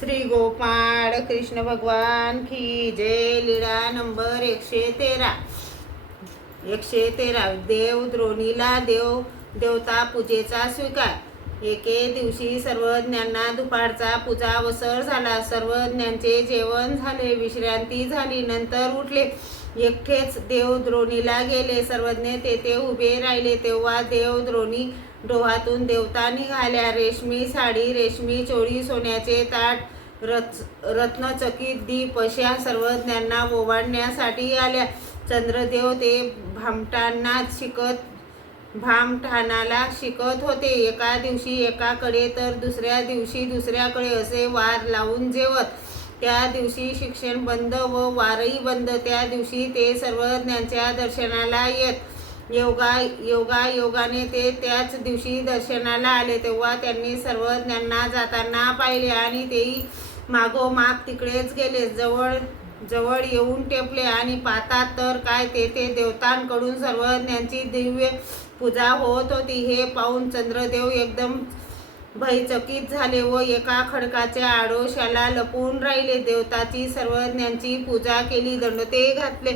श्री गोपाळ कृष्ण भगवान की जय। लीळा नंबर 113 देव द्रोणीला देवता पूजेचा स्वीकार। एके दिवशी सर्वज्ञांना दुपारचा पूजावसर झाला। सर्वज्ञांचे जेवण झाले, विश्रांती झाली, नंतर उठले। एकटेच देव द्रोणीला गेले। सर्वज्ञ तेथे उभे राहिले तेव्हा देव द्रोणी डोहातून देवता निघाल्या। रेशमी साडी, रेशमी चोळी, सोन्याचे ताट, रत्नचकित दीप अशा सर्वज्ञांना ओवाळण्यासाठी आल्या। चंद्रदेव ते भामठाणाला शिकत होते। एका दिवशी एकाकडे तर दुसऱ्या दिवशी दुसऱ्याकडे असे वार लावून जेवत। त्या दिवशी शिक्षण बंद व वारही बंद। त्या दिवशी ते सर्वज्ञांच्या दर्शनाला येत। योगाने ते त्याच दिवशी दर्शनाला आले तेव्हा त्यांनी सर्वज्ञांना जाताना पाहिले आणि तेही मागोमाग तिकडेच गेले। जवळ येऊन टेपले आणि पाहतात तर काय, तेथे देवतांकडून सर्वज्ञांची दिव्य पूजा होत होती। हे पाहून चंद्रदेव एकदम भयचकित झाले व एका खडकाच्या आडोशाला लपून राहिले। देवतांची सर्वज्ञांची पूजा केली, दंडोते घातले,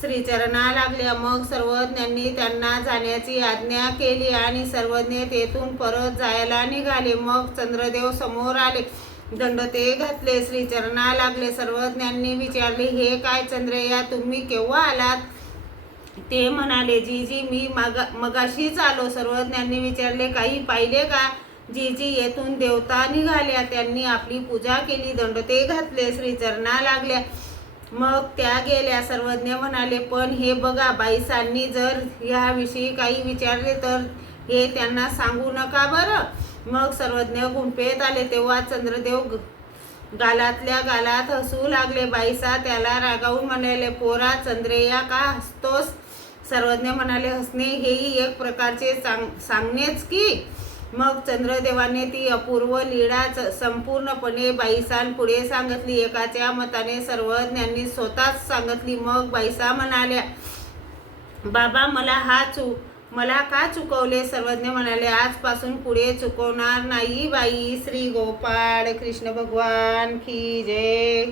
श्रीचरणा लागल्या। मग सर्वज्ञांनी त्यांना जाण्याची आज्ञा केली आणि सर्वज्ञ तेथून परत जायला निघाले। मग चंद्रदेव समोर आले, दंडोते घातले, श्रीचरणा लागले। सर्वज्ञांनी विचारले, हे काय चंद्रया, तुम्ही केव्हा आलात? ते म्हणाले, जीजी मी मगाशीच आलो। सर्वज्ञांनी विचारले, काही पाहिले का? जीजी येथून देवता निघाल्या, त्यांनी आपली पूजा केली, दंडोते घातले, श्रीचरणा लागल्या, मग त्या गेल्या। सर्वज्ञ म्हणाले, पण हे बघा, बाईसांनी जर ह्याविषयी काही विचारले तर हे त्यांना सांगू नका बरं। मग सर्वज्ञ गुंफेत आले तेव्हा चंद्रदेव गालातल्या गालात हसू लागले। बाईसा त्याला रागावून म्हणाले, पोरा चंद्रया का हसतोस? सर्वज्ञ म्हणाले, हसणे हेही एक प्रकारचे सांगणेच की। मग चंद्रदेवाने ती अपूर्व लीळा संपूर्णपणे बाईसांपुढे सांगितली। एकाच्या मताने सर्वज्ञांनी स्वतःच सांगितली। मग बाईसा म्हणाल्या, बाबा मला का चुकवले? सर्वज्ञ म्हणाले, आजपासून पुढे चुकवणार नाही बाई। श्री गोपाळ कृष्ण भगवान की जय।